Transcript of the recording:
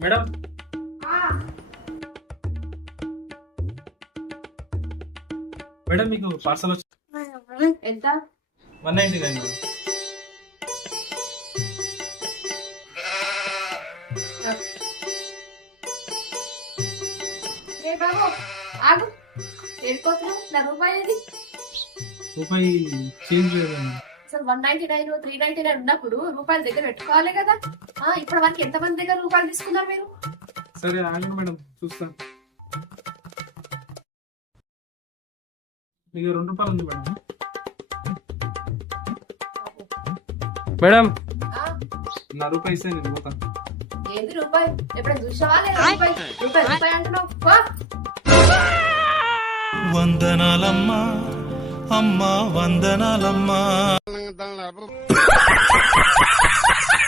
Madam madam మీకు parcel వచ్చి ఎంత 199 మేడం. ఏ బాబు ఆగు ఏడిపోతున్నావు నా రూపాయి అది రూపాయి చేంజ్ చేయలేదు. అసలు 199 399 ఉన్నప్పుడు రూపాయల దగ్గర పెట్టుకోవాలి కదా. ఇప్పటి వరకు ఎంత మంది దగ్గర రూపాయలు తీసుకున్నారు మీరు? సరే ఆగండి మేడం చూస్తాను. మీకు 2 రూపాయలు ఉంది మేడం. మేడం ఆ, నా రూపాయి ఇస్తే నేను పోతాను. ఏంది రూపాయి? ఎప్పుడైనా చూసావా లేదా రూపాయి రూపాయి రూపాయి అంటున్నావు? వా. వందనాలమ్మా అమ్మా వందనాలమ్మా